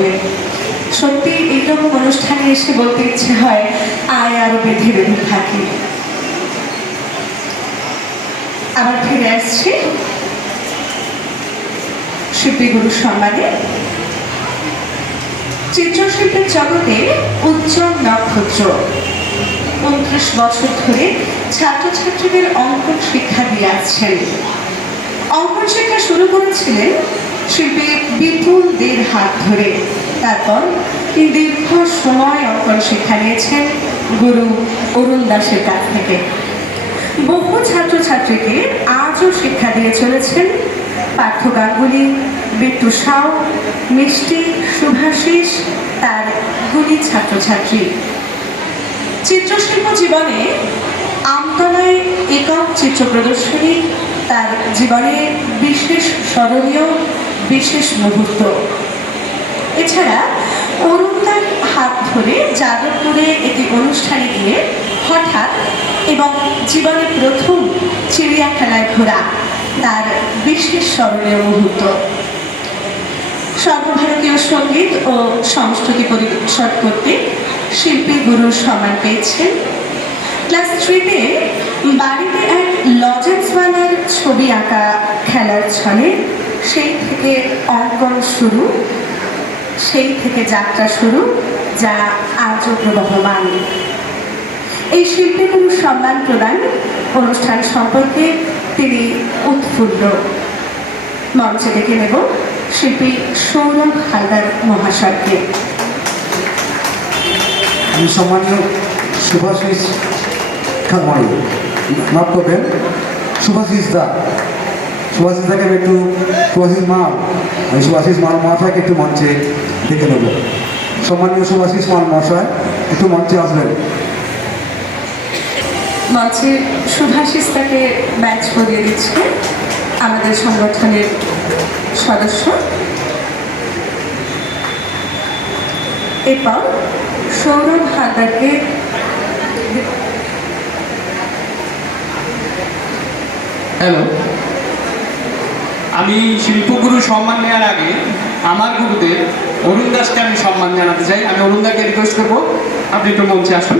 হবে। সত্যি এইরকম অনুষ্ঠানে এসে বলতে ইচ্ছে হয় আয় আরও বেঁধে বেঁধে থাকি। আবার ফিরে আসছি শিল্পী গুরু সম্মানে। চিত্রশিল্পের জগতে উজ্জ্বল নক্ষত্র। উনত্রিশ বছর ধরে ছাত্রছাত্রীদের অঙ্কন শিক্ষা দিয়ে আসছেন। অঙ্কন শিক্ষা শুরু করেছিলেন শিল্পী বিপুল দের হাত ধরে। তারপর দীর্ঘ সময় অঙ্কন শিক্ষা নিয়েছেন গুরু অরুণ দাসের কাছ থেকে। বহু ছাত্রছাত্রীকে আজও শিক্ষা দিয়ে চলেছেন পার্থ গাঙ্গুলি, বিট্টু সাউ, মিষ্টি, শুভাশিস, তার গুলি ছাত্রছাত্রী। চিত্রশিল্প জীবনে আমতলায় একক চিত্র প্রদর্শনী, তার জীবনে বিশেষ স্মরণীয় বিশেষ মুহূর্ত। এছাড়া অরুণদার হাত ধরে যাদবপুরে একটি অনুষ্ঠানে গিয়ে হঠাৎ এবং জীবনে প্রথম চিড়িয়াখানায় ঘোরা তার বিশেষ স্মরণীয় মুহূর্ত। সর্বভারতীয় সংগীত ও সংস্কৃতি পরিষদ করতে শিল্পী গুরুর সম্মান পেয়েছেন। ক্লাস থ্রিতে বাড়িতে এক লজেন্সওয়ালার ছবি আঁকা খেলার ছলে সেই থেকে অঙ্কন শুরু, সেই থেকে যাত্রা শুরু, যা আজও প্রবহমান। এই শিল্পীগুলোর সম্মান প্রদান অনুষ্ঠান সম্পর্কে তিনি উৎফুল্ল। মঞ্চে ডেকে নেব শিল্পী সৌরভ হালদার মহাশয়কে। আমি সম্মানীয় সুভাষিস মাফ করবেন? সুভাষিস দা। সুভাষিস দাকে একটু সুভাষিস মাল আমি সুভাষিস মাল মহাশয়কে একটু মঞ্চে ডেকে নেব। সম্মানীয় সুভাষিস মাল মহাশয় একটু মঞ্চে আসবেন। মঞ্চে সুভাষিস তাকে ম্যাচ করিয়ে দিচ্ছে আমাদের সংগঠনের সদস্য। এরপর সৌরভ হালদারকে হ্যালো আমি শিল্পগুরু সম্মান নেওয়ার আগে আমার গুরুদের অরুণ দাসকে আমি সম্মান জানাতে চাই। আমি অরুণ দাকে রিকোয়েস্ট করব। আপনি একটু মঞ্চে আসুন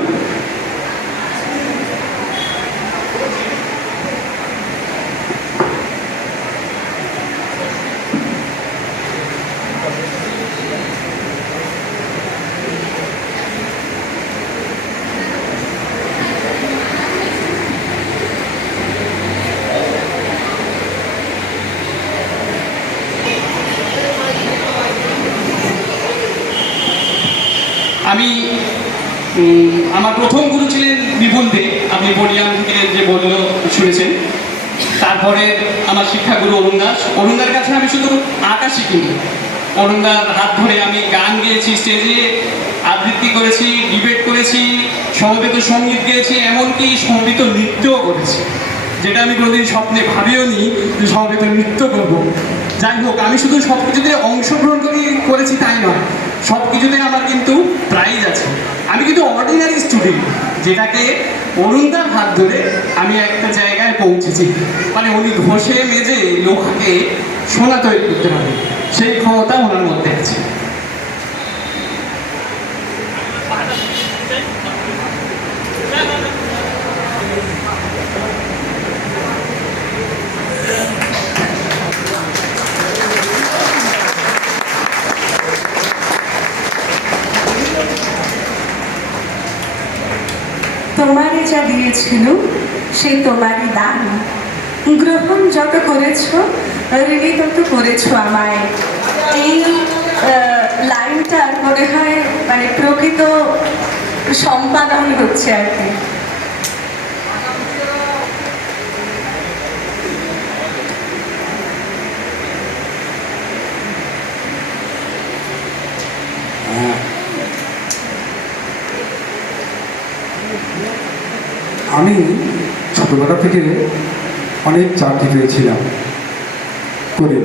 আমি উম, আমার প্রথম গুরু ছিলেন বিপুল দে। আপনি বলিয়ান থেকে যে বলল, শুনেছেন? তারপরে আমার শিক্ষাগুরু অরুণ দাস। অরুণ দার কাছে আমি শুধু আঁকা শিখিনি অরুণ দার হাত ধরে আমি গান গেয়েছি স্টেজে, আবৃত্তি করেছি ডিবেট করেছি, সমবেত সংগীত গেয়েছি, এমনকি সমবেত নৃত্যও করেছি। যেটা আমি কোনোদিন স্বপ্নে ভাবিও নি যে সমবেত নৃত্য করব। যাই হোক, আমি শুধু সব কিছুতে অংশগ্রহণ করি করেছি তাই নয়। সব কিছুতে আমার কিন্তু প্রাইজ আছে। আমি কিন্তু অর্ডিনারি স্টুডেন্ট যেটাকে অরুণদার হাত ধরে আমি একটা জায়গায় পৌঁছেছি। মানে উনি ঘষে মেজে লোহাকে সোনা তৈরি করতে পারে সেই ক্ষমতা ওনার মধ্যে আছে তোমারই যা দিয়েছিল সে তোমারই দান। গ্রহণ যত করেছ ঋণী তত করেছ আমায়। এই লাইনটার মনে হয় মানে প্রকৃত সম্পাদন হচ্ছে আর কি। আমি ছোটোবেলা থেকে অনেক চাকরি পেয়েছিলাম করে।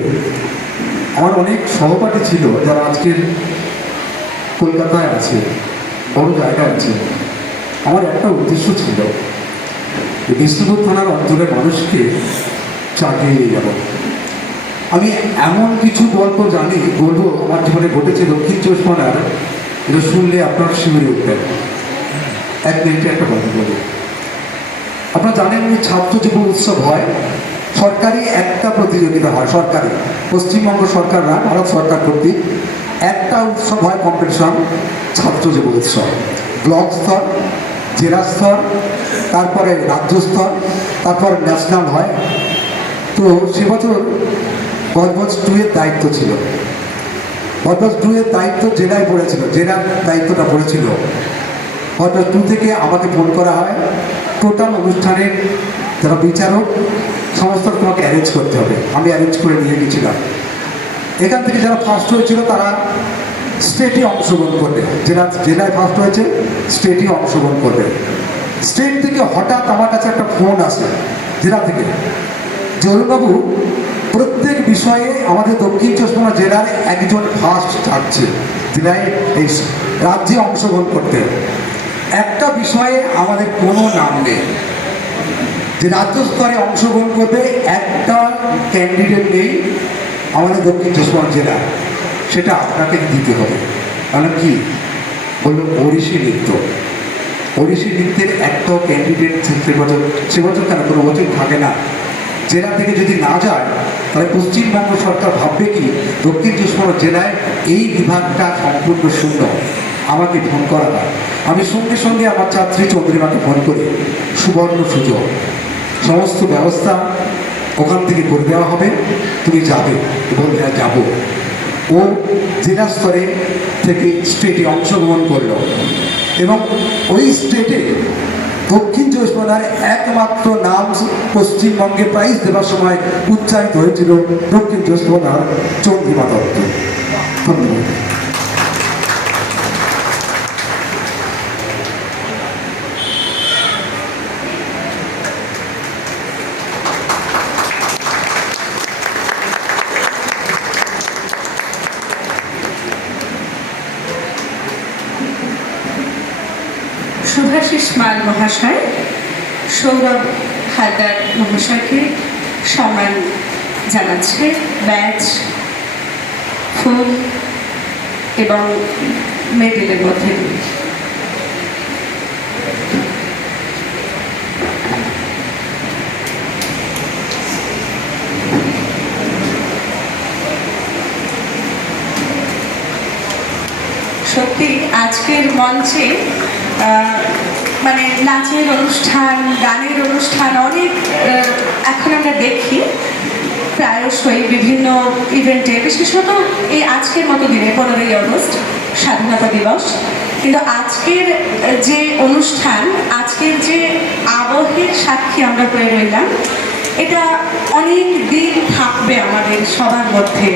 আমার অনেক সহপাঠী ছিল যারা আজকের কলকাতায় আছে, বড় জায়গায় আছে। আমার একটা উদ্দেশ্য ছিল বিষ্ণুপুর থানার অঞ্চলের মানুষকে চাকরি নিয়ে যাব। আমি এমন কিছু গল্প জানি, বলব, আমার জীবনে ঘটেছে দক্ষিণ চব্বিশ পরগনার, এটা শুনলে আপনার শিবিরে উঠবেন। এক মিনিটে একটা গল্প বলি। আপনারা জানেন ছাত্র যুব উৎসব হয়। সরকারি একটা প্রতিযোগিতা হয়, সরকারি। পশ্চিমবঙ্গ সরকার না, ভারত সরকার কর্তৃক একটা উৎসব হয় কম্পিটিশন ছাত্র যুব উৎসব। ব্লক স্তর, জেলা স্তর, তারপরে রাজ্য স্তর, তারপর ন্যাশনাল হয়। তো সে বছর গজবজ টু এর দায়িত্ব ছিল। গজবজ টু এর দায়িত্ব জেলায় পড়েছিল, জেলার দায়িত্বটা পড়েছিল। গজবজ টু থেকে আমাকে ফোন করা হয়। টোটাল অনুষ্ঠানের যারা বিচারক, সমস্ত তোমাকে অ্যারেঞ্জ করতে হবে। আমি অ্যারেঞ্জ করে নিয়ে গেছিলাম। এখান থেকে যারা ফার্স্ট হয়েছিল, তারা স্টেটে অংশগ্রহণ করবে। জেলা, জেলায় ফার্স্ট হয়েছে স্টেটে অংশগ্রহণ করবে। স্টেট থেকে হঠাৎ আমার কাছে একটা ফোন আসে, জেলা থেকে। জরুরবাবু প্রত্যেক বিষয়ে আমাদের দক্ষিণ চব্বিশ জেলার একজন ফার্স্ট থাকছে, জেলায় এই রাজ্যে অংশগ্রহণ করতে। একটা বিষয়ে আমাদের কোনো নাম নেই। যে রাজ্য স্তরে অংশগ্রহণ করবে একটা ক্যান্ডিডেট নেই আমাদের দক্ষিণ চব্বিশ জেলা সেটা আপনাকে দিতে হবে। কারণ কি? বলল ওড়িশি নৃত্য। ওড়িশি নৃত্যের একটাও ক্যান্ডিডেট সে বছর সে বছর কেন? কোনো বছর থাকে না। জেলা থেকে যদি না যায়, তাহলে পশ্চিমবঙ্গ সরকার ভাববে কি? দক্ষিণ চব্বিশ জেলায় এই বিভাগটা সম্পূর্ণ শূন্য। আমাকে ফোন করা আমি সঙ্গে সঙ্গে আমার ছাত্রী চন্দ্রিমাকে ফোন করি। সুবর্ণ সুযোগ। সমস্ত ব্যবস্থা ওখান থেকে করে দেওয়া হবে। তুমি যাবে। এবং হ্যাঁ যাব। ও জেলা স্তরে থেকে স্টেটে অংশগ্রহণ করল। এবং ওই স্টেটে দক্ষিণ চব্বিশ পরগনার একমাত্র নাম পশ্চিমবঙ্গে প্রাইজ দেওয়ার সময় উচ্চারিত হয়েছিল দক্ষিণ চব্বিশ পরগনার চন্দ্রিমা দত্ত ধন্যবাদ। শুভাশিস মাল মহাশয়, সৌরভ হালদার মহাশয়কে সম্মান জানাচ্ছে। ব্যাচ, ফুল এবং মেডেলের মধ্যে। সত্যি, আজকের মঞ্চে মানে নাচের অনুষ্ঠান, গানের অনুষ্ঠান অনেক এখন আমরা দেখি, প্রায়শই বিভিন্ন ইভেন্টে বিশেষত এই আজকের মতো দিনে, পনেরোই আগস্ট, স্বাধীনতা দিবস। কিন্তু আজকের, যে অনুষ্ঠান, আজকের যে আবহের সাক্ষী আমরা হয়ে রইলাম, এটা অনেক দিন থাকবে আমাদের সবার মধ্যে।